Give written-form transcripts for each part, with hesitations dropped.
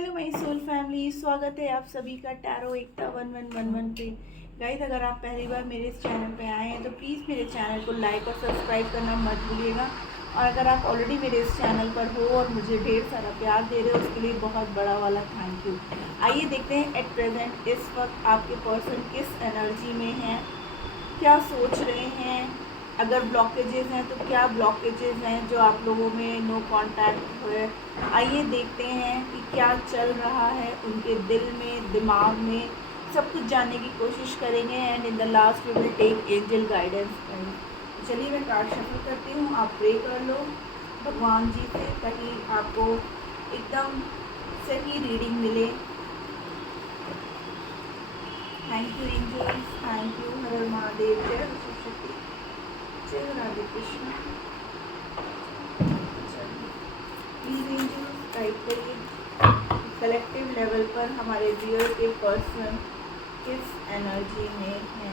Hello my soul family, स्वागत है आप सभी का टैरो एकता 1111 पे। गाइस, अगर आप पहली बार मेरे इस चैनल पे आए हैं तो प्लीज़ मेरे चैनल को लाइक और सब्सक्राइब करना मत भूलिएगा। और अगर आप ऑलरेडी मेरे इस चैनल पर हो और मुझे ढेर सारा प्यार दे रहे हो, उसके लिए बहुत बड़ा वाला थैंक यू। आइए देखते हैं एट प्रेजेंट इस वक्त आपके पर्सन किस एनर्जी में है, क्या सोच रहे हैं। अगर ब्लॉकेजेस हैं तो क्या ब्लॉकेजेस हैं जो आप लोगों में नो कांटेक्ट हुए। आइए देखते हैं कि क्या चल रहा है उनके दिल में, दिमाग में, सब कुछ जानने की कोशिश करेंगे। And in the last we will take angel guidance. चलिए मैं कार्ड शफल करती हूँ, आप प्रे कर लो भगवान जी से ताकि आपको एकदम सही रीडिंग मिले। Thank you angels, thank you. Har Har Mahadev, जय शिव शक्ति, जय Radhe Krishna. Please angels guide करिए कलेक्टिव लेवल पर हमारे व्यूअर के पर्सन किस एनर्जी में है।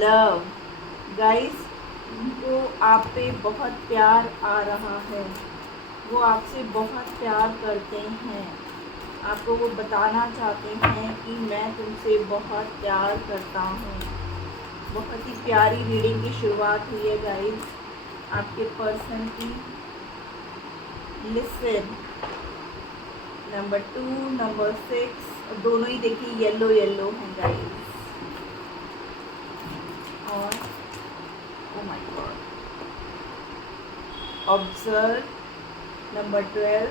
लव। गाइस, उनको आप पे बहुत प्यार आ रहा है, वो आपसे बहुत प्यार करते हैं। आपको वो बताना चाहते हैं कि मैं तुमसे बहुत प्यार करता हूँ। बहुत ही प्यारी रीडिंग की शुरुआत हुई है गाइस आपके पर्सन की। लिसन। नंबर 2, नंबर 6, दोनों ही देखिए येलो येलो हैं गाइस। और oh my God, observe. Number 12,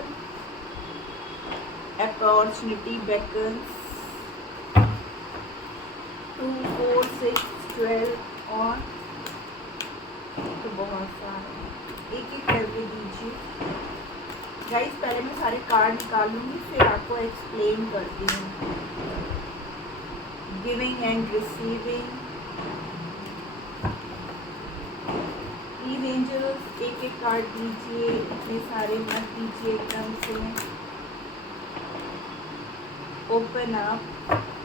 opportunity beckons. 2, 4, 6, 12 और तो बहुत सारे एक एक करके दीजिए गाइस। पहले मैं सारे कार्ड निकालूंगी, फिर आपको एक्सप्लेन करती हूँ। Giving and receiving. Please angels एक एक कार्ड दीजिए, इतने सारे मत दीजिए एकदम से। Open up.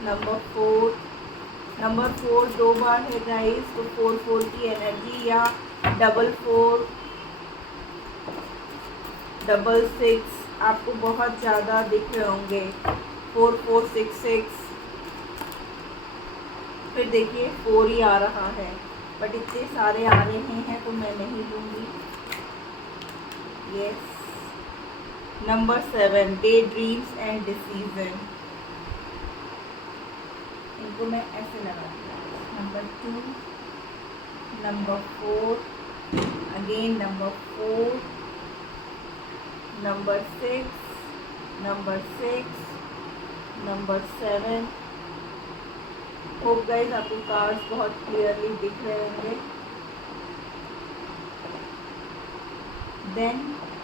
नंबर 4, नंबर 4 दो बार है गाइस, तो 4 की एनर्जी या 4 6 आपको बहुत ज़्यादा दिख रहे होंगे। 4 6 6, फिर देखिए 4 ही आ रहा है, बट इतने सारे आ रहे हैं तो मैं नहीं लूँगी। Yes. Number 7, day dreams and decision. इनको मैं ऐसे लगाती हूँ। Number 2, number 4, again number 4, number 6, number 6, number 7। Hope guys आपको कार्ड्स बहुत क्लियरली दिख रहे होंगे। Then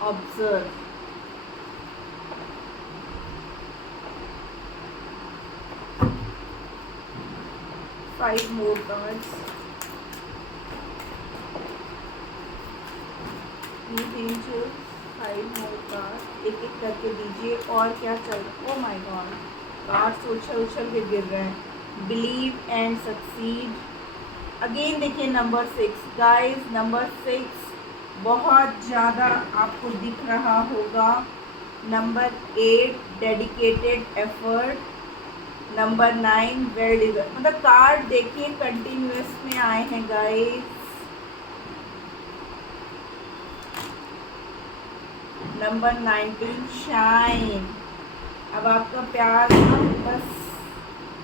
observe. Five more cards. Angel 5 more card एक एक करके दीजिए। और क्या चल रहा है। ओ माय गॉड, कार्ड्स उछल उछल के गिर रहे हैं। Believe and succeed. अगेन देखिए नंबर 6 गाइस, नंबर 6 बहुत ज़्यादा आपको दिख रहा होगा। Number 8, dedicated effort. Number 9, well deserve. मतलब कार्ड देखिए कंटिन्यूअस में आए हैं गाइस। Number 19, shine. अब आपका प्यार बस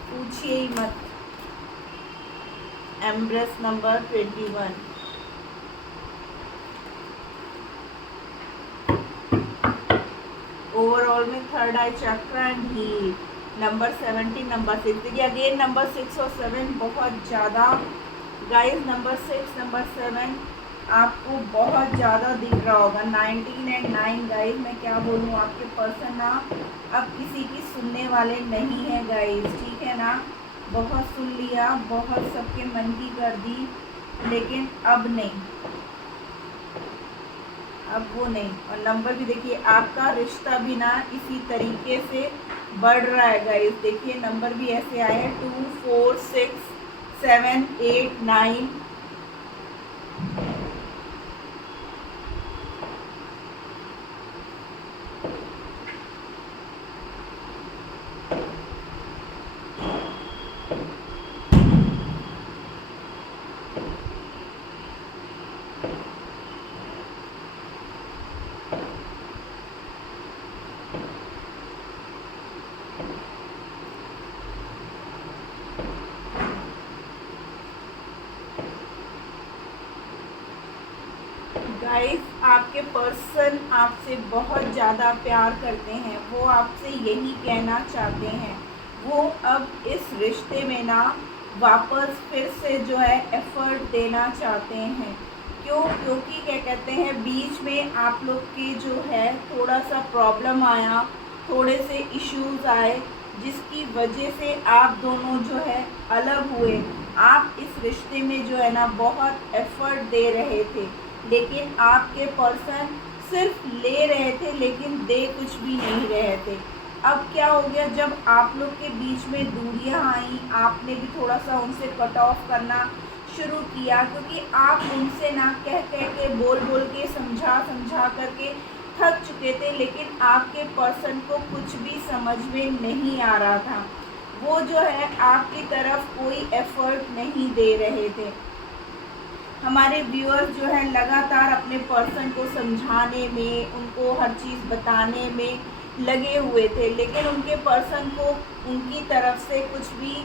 पूछिए ही मत। एम्ब्रेस। नंबर 21, ओवरऑल में थर्ड आई चक्र एंड हील। नंबर 17, नंबर 6 देखिए अगेन नंबर 6 और 7 बहुत ज़्यादा गाइस। नंबर 6, नंबर 7 आपको बहुत ज़्यादा दिख रहा होगा। 19 एंड 9 गाइस, मैं क्या बोलूँ, आपके पर्सन ना अब किसी की सुनने वाले नहीं है गाइस, ठीक है ना। बहुत सुन लिया, बहुत सबके मन की कर दी, लेकिन अब नहीं, अब वो नहीं। और नंबर भी देखिए आपका रिश्ता भी ना इसी तरीके से बढ़ रहा है गाइस। देखिए नंबर भी ऐसे आए हैं 2 4 6 7 8 9। गाइस, आपके पर्सन आपसे बहुत ज़्यादा प्यार करते हैं। वो आपसे यही कहना चाहते हैं। वो अब इस रिश्ते में ना वापस फिर से जो है एफर्ट देना चाहते हैं। क्यों? क्योंकि क्या कहते हैं, बीच में आप लोग के जो है थोड़ा सा प्रॉब्लम आया, थोड़े से इश्यूज़ आए, जिसकी वजह से आप दोनों जो है अलग हुए। आप इस रिश्ते में जो है ना बहुत एफर्ट दे रहे थे, लेकिन आपके पर्सन सिर्फ ले रहे थे लेकिन दे कुछ भी नहीं रहे थे। अब क्या हो गया, जब आप लोग के बीच में दूरियां आई, आपने भी थोड़ा सा उनसे कट ऑफ करना शुरू किया, क्योंकि आप उनसे ना कह कह के बोल बोल के समझा समझा करके थक चुके थे, लेकिन आपके पर्सन को कुछ भी समझ में नहीं आ रहा था। वो जो है आपकी तरफ कोई एफर्ट नहीं दे रहे थे। हमारे व्यूअर्स जो है लगातार अपने पर्सन को समझाने में, उनको हर चीज़ बताने में लगे हुए थे, लेकिन उनके पर्सन को उनकी तरफ से कुछ भी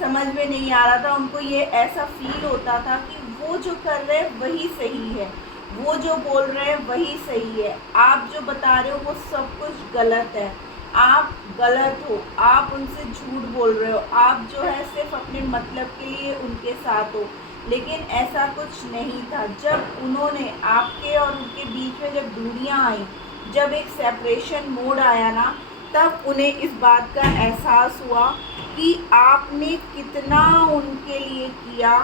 समझ में नहीं आ रहा था। उनको ये ऐसा फील होता था कि वो जो कर रहे हैं वही सही है, वो जो बोल रहे हैं वही सही है, आप जो बता रहे हो वो सब कुछ गलत है, आप गलत हो, आप उनसे झूठ बोल रहे हो, आप जो है सिर्फ अपने मतलब के लिए उनके साथ हो। लेकिन ऐसा कुछ नहीं था। जब उन्होंने आपके और उनके बीच में जब दूरियां आई, जब एक सेपरेशन मोड आया ना, तब उन्हें इस बात का एहसास हुआ कि आपने कितना उनके लिए किया,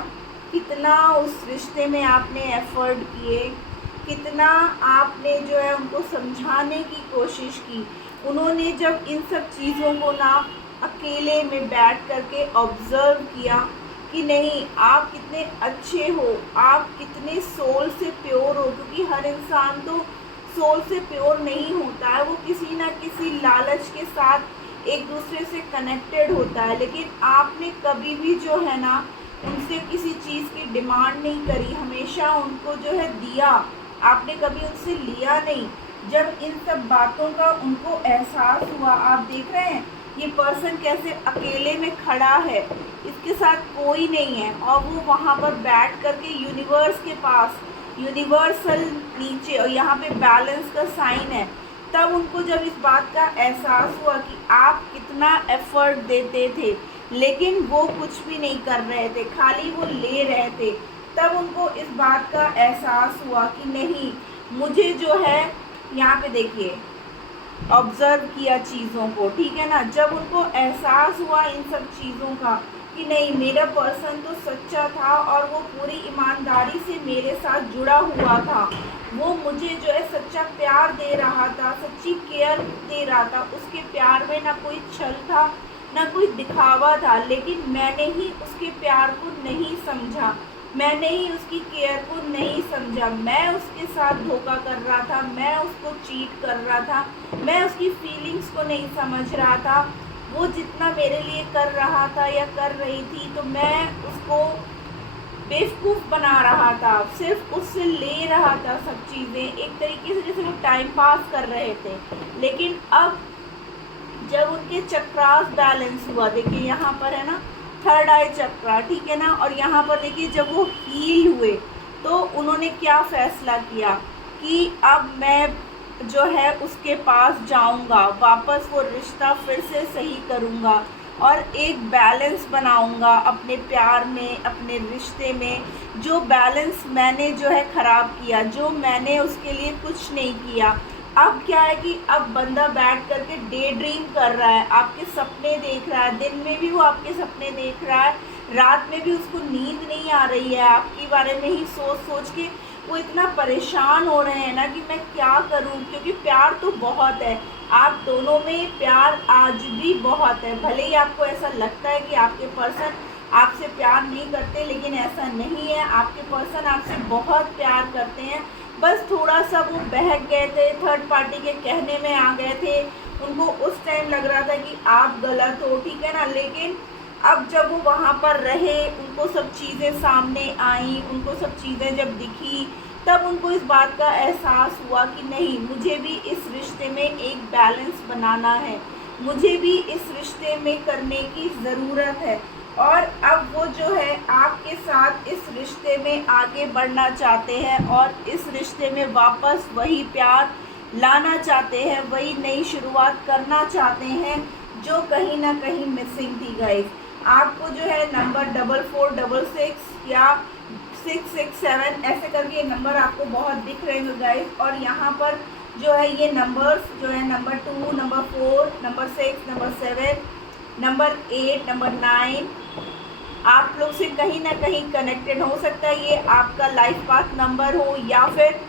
कितना उस रिश्ते में आपने एफर्ट किए, कितना आपने जो है उनको समझाने की कोशिश की। उन्होंने जब इन सब चीज़ों को ना अकेले में बैठ करके ऑब्ज़र्व किया कि नहीं, आप कितने अच्छे हो, आप कितने सोल से प्योर हो, क्योंकि हर इंसान तो सोल से प्योर नहीं होता है, वो किसी ना किसी लालच के साथ एक दूसरे से कनेक्टेड होता है। लेकिन आपने कभी भी जो है ना उनसे किसी चीज़ की डिमांड नहीं करी, हमेशा उनको जो है दिया, आपने कभी उनसे लिया नहीं। जब इन सब बातों का उनको एहसास हुआ, आप देख रहे हैं ये पर्सन कैसे अकेले में खड़ा है, इसके साथ कोई नहीं है, और वो वहाँ पर बैठ करके यूनिवर्स के पास, यूनिवर्सल नीचे, और यहाँ पे बैलेंस का साइन है। तब उनको जब इस बात का एहसास हुआ कि आप कितना एफर्ट देते थे लेकिन वो कुछ भी नहीं कर रहे थे, खाली वो ले रहे थे, तब उनको इस बात का एहसास हुआ कि नहीं, मुझे जो है, यहाँ पे देखिए, ऑब्ज़र्व किया चीज़ों को, ठीक है ना। जब उनको एहसास हुआ इन सब चीज़ों का कि नहीं, मेरा पर्सन तो सच्चा था और वो पूरी ईमानदारी से मेरे साथ जुड़ा हुआ था, वो मुझे जो है सच्चा प्यार दे रहा था, सच्ची केयर दे रहा था, उसके प्यार में ना कोई छल था, ना कोई दिखावा था, लेकिन मैंने ही उसके प्यार को नहीं समझा, मैंने ही उसकी केयर को नहीं समझा, मैं उसके साथ धोखा कर रहा था, मैं उसको चीट कर रहा था, मैं उसकी फीलिंग्स को नहीं समझ रहा था। वो जितना मेरे लिए कर रहा था या कर रही थी, तो मैं उसको बेवकूफ़ बना रहा था, सिर्फ उससे ले रहा था सब चीज़ें, एक तरीके से जैसे वो टाइम पास कर रहे थे। लेकिन अब जब उनके चक्रास बैलेंस हुआ, देखिए यहाँ पर है ना थर्ड आई चक्रा, ठीक है ना, और यहाँ पर देखिए जब वो हील हुए तो उन्होंने क्या फ़ैसला किया कि अब मैं जो है उसके पास जाऊंगा, वापस वो रिश्ता फिर से सही करूंगा और एक बैलेंस बनाऊंगा अपने प्यार में, अपने रिश्ते में। जो बैलेंस मैंने जो है ख़राब किया, जो मैंने उसके लिए कुछ नहीं किया, अब क्या है कि अब बंदा बैठ करके डे ड्रीम कर रहा है, आपके सपने देख रहा है, दिन में भी वो आपके सपने देख रहा है, रात में भी उसको नींद नहीं आ रही है, आपके बारे में ही सोच सोच के वो इतना परेशान हो रहे हैं ना कि मैं क्या करूं, क्योंकि प्यार तो बहुत है, आप दोनों में प्यार आज भी बहुत है। भले ही आपको ऐसा लगता है कि आपके पर्सन आपसे प्यार नहीं करते, लेकिन ऐसा नहीं है, आपके पर्सन आपसे बहुत प्यार करते हैं। बस थोड़ा सा वो बहक गए थे, थर्ड पार्टी के कहने में आ गए थे, उनको उस टाइम लग रहा था कि आप गलत हो, ठीक है ना। लेकिन अब जब वो वहाँ पर रहे, उनको सब चीज़ें सामने आई, उनको सब चीज़ें जब दिखी, तब उनको इस बात का एहसास हुआ कि नहीं, मुझे भी इस रिश्ते में एक बैलेंस बनाना है, मुझे भी इस रिश्ते में करने की ज़रूरत है। और अब वो जो है आपके साथ इस रिश्ते में आगे बढ़ना चाहते हैं और इस रिश्ते में वापस वही प्यार लाना चाहते हैं, वही नई शुरुआत करना चाहते हैं जो कहीं ना कहीं मिसिंग थी गाइस। आपको जो है नंबर 4466 या 667 ऐसे करके ये नंबर आपको बहुत दिख रहे हैं गाइस। और यहाँ पर जो है ये नंबर्स जो है number 2, number 4, number 6, number 7, number 8, number 9 आप लोग से कहीं ना कहीं कनेक्टेड हो सकता है। ये आपका लाइफ पाथ नंबर हो या फिर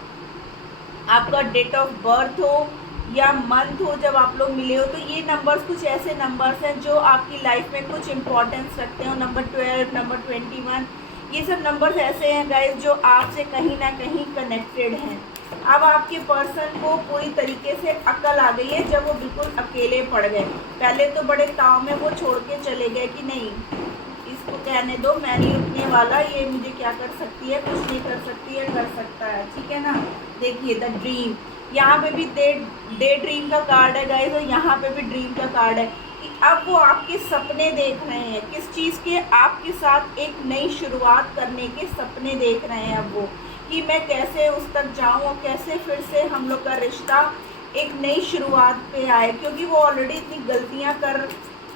आपका डेट ऑफ बर्थ हो या मंथ हो जब आप लोग मिले हो। तो ये नंबर्स कुछ ऐसे नंबर्स हैं जो आपकी लाइफ में कुछ इंपॉर्टेंस रखते हो। नंबर 12, नंबर 21, ये सब नंबर्स ऐसे हैं गाइस जो आपसे कहीं ना कहीं कनेक्टेड हैं। अब आपके पर्सन को पूरी तरीके से अकल आ गई है जब वो बिल्कुल अकेले पड़ गए। पहले तो बड़े ताव में वो छोड़ के चले गए कि नहीं इसको कहने दो, मैं नहीं रुकने वाला, ये मुझे क्या कर सकती है, कुछ नहीं कर सकती है, कर सकता है, ठीक है ना। देखिए द ड्रीम, यहाँ पे भी डे ड्रीम का कार्ड है गाइस और यहाँ पे भी ड्रीम का कार्ड है कि अब वो आपके सपने देख रहे हैं। किस चीज़ के? आपके साथ एक नई शुरुआत करने के सपने देख रहे हैं अब वो, कि मैं कैसे उस तक जाऊँ और कैसे फिर से हम लोग का रिश्ता एक नई शुरुआत पे आए। क्योंकि वो ऑलरेडी इतनी गलतियाँ कर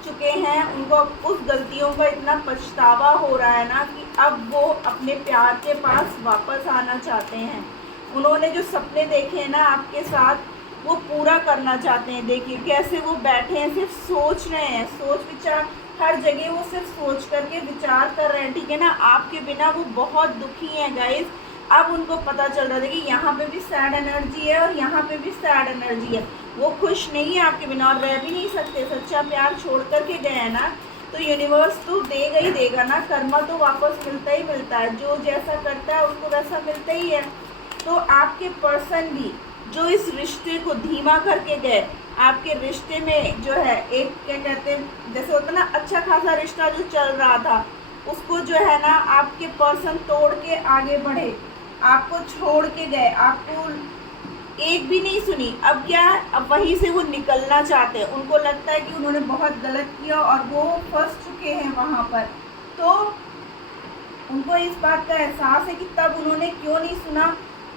चुके हैं, उनको उस गलतियों का इतना पछतावा हो रहा है ना कि अब वो अपने प्यार के पास वापस आना चाहते हैं। उन्होंने जो सपने देखे हैं ना आपके साथ वो पूरा करना चाहते हैं। देखिए कैसे वो बैठे हैं, सिर्फ सोच रहे हैं, सोच विचार हर जगह वो सिर्फ सोच करके विचार कर रहे हैं, ठीक है ना। आपके बिना वो बहुत दुखी हैं गाइस। अब उनको पता चल रहा है कि यहाँ पे भी सैड एनर्जी है और यहाँ पे भी सैड एनर्जी है। वो खुश नहीं है आपके बिना और रह भी नहीं सकते। सच्चा प्यार छोड़ कर के गए हैं ना तो यूनिवर्स तो देगा ही देगा ना, कर्मा तो वापस मिलता ही मिलता है। जो जैसा करता है उसको वैसा मिलता ही है। तो आपके पर्सन भी जो इस रिश्ते को धीमा करके गए, आपके रिश्ते में जो है एक क्या कहते हैं जैसे होता ना अच्छा खासा रिश्ता जो चल रहा था उसको जो है ना आपके पर्सन तोड़ के आगे बढ़े, आपको छोड़ के गए, आपको एक भी नहीं सुनी। अब क्या है, अब वहीं से वो निकलना चाहते हैं। उनको लगता है कि उन्होंने बहुत गलत किया और वो फंस चुके हैं वहाँ पर। तो उनको इस बात का एहसास है कि तब उन्होंने क्यों नहीं सुना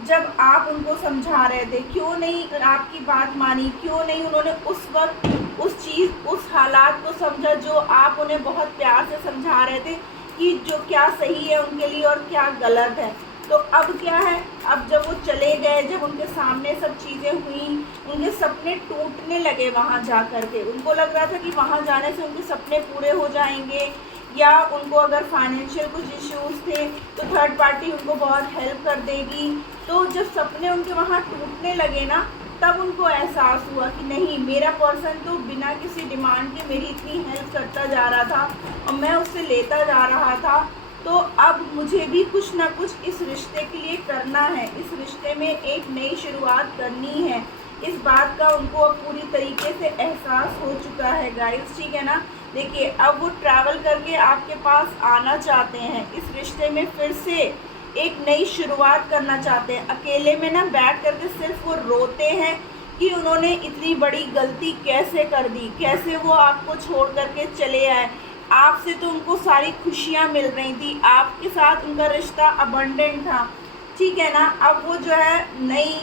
जब आप उनको समझा रहे थे, क्यों नहीं आपकी बात मानी, क्यों नहीं उन्होंने उस वक्त उस चीज़ उस हालात को समझा जो आप उन्हें बहुत प्यार से समझा रहे थे कि जो क्या सही है उनके लिए और क्या गलत है। तो अब क्या है, अब जब वो चले गए, जब उनके सामने सब चीज़ें हुई, उनके सपने टूटने लगे वहाँ जा कर के। उनको लग रहा था कि वहाँ जाने से उनके सपने पूरे हो जाएंगे या उनको अगर फाइनेंशियल कुछ इश्यूज़ थे तो थर्ड पार्टी उनको बहुत हेल्प कर देगी। तो जब सपने उनके वहाँ टूटने लगे ना तब उनको एहसास हुआ कि नहीं, मेरा पर्सन तो बिना किसी डिमांड के मेरी इतनी हेल्प करता जा रहा था और मैं उससे लेता जा रहा था। तो अब मुझे भी कुछ ना कुछ इस रिश्ते के लिए करना है, इस रिश्ते में एक नई शुरुआत करनी है। इस बात का उनको अब पूरी तरीके से एहसास हो चुका है गाइस, ठीक है ना। देखिए अब वो ट्रैवल करके आपके पास आना चाहते हैं, इस रिश्ते में फिर से एक नई शुरुआत करना चाहते हैं। अकेले में ना बैठ करके सिर्फ वो रोते हैं कि उन्होंने इतनी बड़ी गलती कैसे कर दी, कैसे वो आपको छोड़ करके चले आए। आपसे तो उनको सारी खुशियाँ मिल रही थी, आपके साथ उनका रिश्ता अबंडेंट था, ठीक है ना। अब वो जो है नई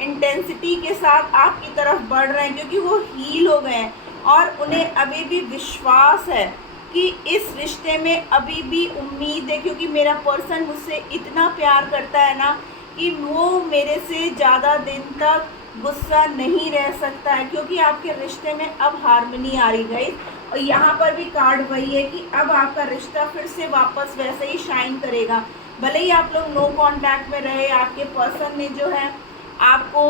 इंटेंसिटी के साथ आपकी तरफ बढ़ रहे हैं क्योंकि वो हील हो गए हैं और उन्हें अभी भी विश्वास है कि इस रिश्ते में अभी भी उम्मीद है। क्योंकि मेरा पर्सन मुझसे इतना प्यार करता है ना कि वो मेरे से ज़्यादा दिन तक गुस्सा नहीं रह सकता है, क्योंकि आपके रिश्ते में अब हार्मनी आ रही गई। और यहाँ पर भी कार्ड वही है कि अब आपका रिश्ता फिर से वापस वैसे ही शाइन करेगा। भले ही आप लोग नो कांटेक्ट में रहे, आपके पर्सन ने जो है आपको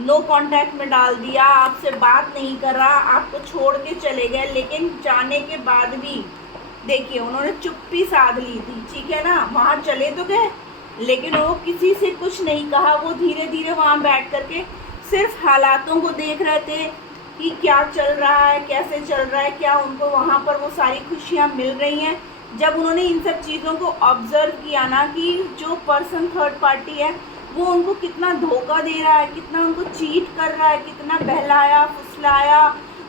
नो कांटेक्ट में डाल दिया, आपसे बात नहीं कर रहा, आपको छोड़ के चले गए, लेकिन जाने के बाद भी देखिए उन्होंने चुप्पी साध ली थी, ठीक है ना। वहाँ चले तो गए लेकिन वो किसी से कुछ नहीं कहा। वो धीरे धीरे वहाँ बैठ करके सिर्फ हालातों को देख रहे थे कि क्या चल रहा है, कैसे चल रहा है, क्या उनको वहाँ पर वो सारी खुशियाँ मिल रही हैं। जब उन्होंने इन सब चीज़ों को ऑब्ज़र्व किया ना कि जो पर्सन थर्ड पार्टी है वो उनको कितना धोखा दे रहा है, कितना उनको चीट कर रहा है, कितना बहलाया फुसलाया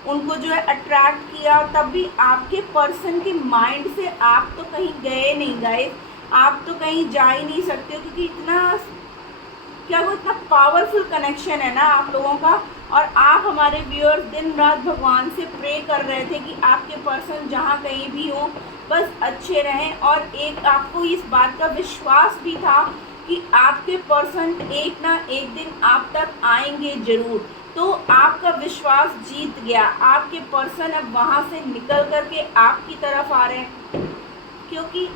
उनको जो है अट्रैक्ट किया, तब भी आपके पर्सन के माइंड से आप तो कहीं गए नहीं गाइस, आप तो कहीं जा ही नहीं सकते हो, क्योंकि इतना क्या वो इतना पावरफुल कनेक्शन है ना आप लोगों का। और आप हमारे व्यूअर्स दिन रात भगवान से प्रे कर रहे थे कि आपके पर्सन जहाँ कहीं भी हो बस अच्छे रहें, और एक आपको इस बात का विश्वास भी था कि आपके पर्सन एक ना एक दिन आप तक आएंगे ज़रूर। तो आपका विश्वास जीत गया, आपके पर्सन अब वहाँ से निकल करके आपकी तरफ आ रहे हैं, क्योंकि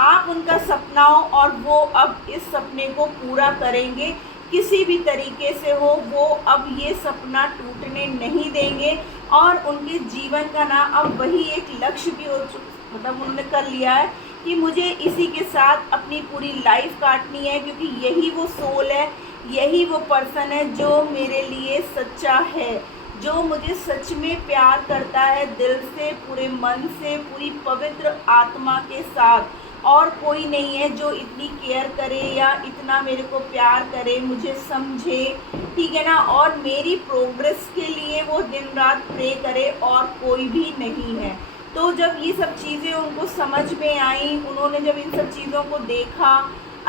आप उनका सपना हो और वो अब इस सपने को पूरा करेंगे किसी भी तरीके से हो। वो अब ये सपना टूटने नहीं देंगे, और उनके जीवन का ना अब वही एक लक्ष्य भी हो मतलब उन्होंने कर लिया है कि मुझे इसी के साथ अपनी पूरी लाइफ काटनी है, क्योंकि यही वो सोल है, यही वो पर्सन है जो मेरे लिए सच्चा है, जो मुझे सच में प्यार करता है दिल से, पूरे मन से, पूरी पवित्र आत्मा के साथ। और कोई नहीं है जो इतनी केयर करे या इतना मेरे को प्यार करे, मुझे समझे, ठीक है ना, और मेरी प्रोग्रेस के लिए वो दिन रात प्रे करे, और कोई भी नहीं है। तो जब ये सब चीज़ें उनको समझ में आई, उन्होंने जब इन सब चीज़ों को देखा,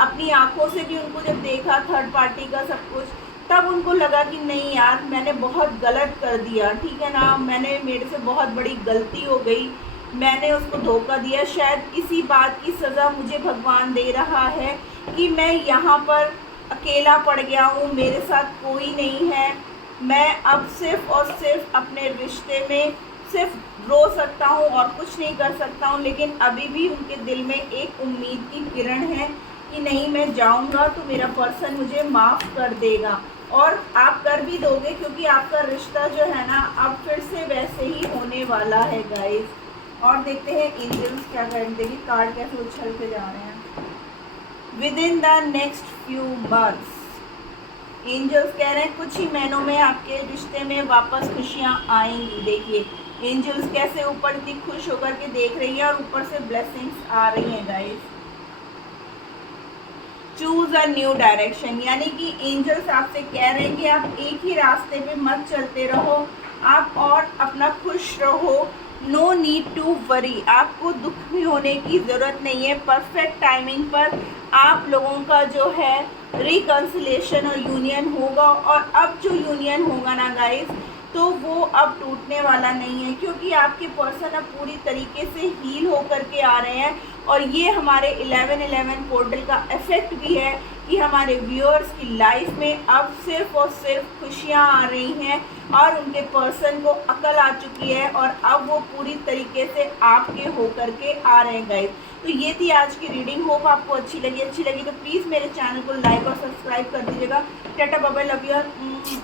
अपनी आँखों से भी उनको जब देखा थर्ड पार्टी का सब कुछ, तब उनको लगा कि नहीं यार मैंने बहुत गलत कर दिया, ठीक है ना, मेरे से बहुत बड़ी गलती हो गई, मैंने उसको धोखा दिया। शायद इसी बात की सज़ा मुझे भगवान दे रहा है कि मैं यहाँ पर अकेला पड़ गया हूँ, मेरे साथ कोई नहीं है, मैं अब सिर्फ़ और सिर्फ अपने रिश्ते में सिर्फ रो सकता हूँ और कुछ नहीं कर सकता हूँ। लेकिन अभी भी उनके दिल में एक उम्मीद की किरण है कि नहीं, मैं जाऊँगा तो मेरा पर्सन मुझे माफ़ कर देगा, और आप कर भी दोगे, क्योंकि आपका रिश्ता जो है ना अब फिर से वैसे ही होने वाला है गाइस। और देखते हैं एंजल्स क्या करेंगे, देखिए कार्ड कैसे उछल के जा रहे हैं। Within the next few months, angels कह रहे हैं कुछ ही महीनों में आपके रिश्ते में वापस खुशियाँ आएंगी। देखिए एंजल्स कैसे ऊपर इतनी खुश होकर के देख रही है, और ऊपर से ब्लेसिंग्स आ रही हैं guys. Choose a new direction, यानी कि एंजल्स आपसे कह रहे हैं कि आप एक ही रास्ते पे मत चलते रहो, आप और अपना खुश रहो। नो नीड टू वरी, आपको दुख भी होने की ज़रूरत नहीं है। परफेक्ट टाइमिंग पर आप लोगों का जो है रिकन्सिलेशन और यूनियन होगा, और अब जो यूनियन होगा ना गाइस, तो वो अब टूटने वाला नहीं है, क्योंकि आपके पर्सन अब पूरी तरीके से हील होकर के आ रहे हैं। और ये हमारे 1111 पोर्टल का इफ़ेक्ट भी है कि हमारे व्यूअर्स की लाइफ में अब सिर्फ और सिर्फ खुशियाँ आ रही हैं, और उनके पर्सन को अकल आ चुकी है, और अब वो पूरी तरीके से आपके होकर के आ रहे हैं गाइस। तो ये थी आज की रीडिंग, होप आपको अच्छी लगी तो प्लीज़ मेरे चैनल को लाइक और सब्सक्राइब कर दीजिएगा। Ta-ta bye bye, love you.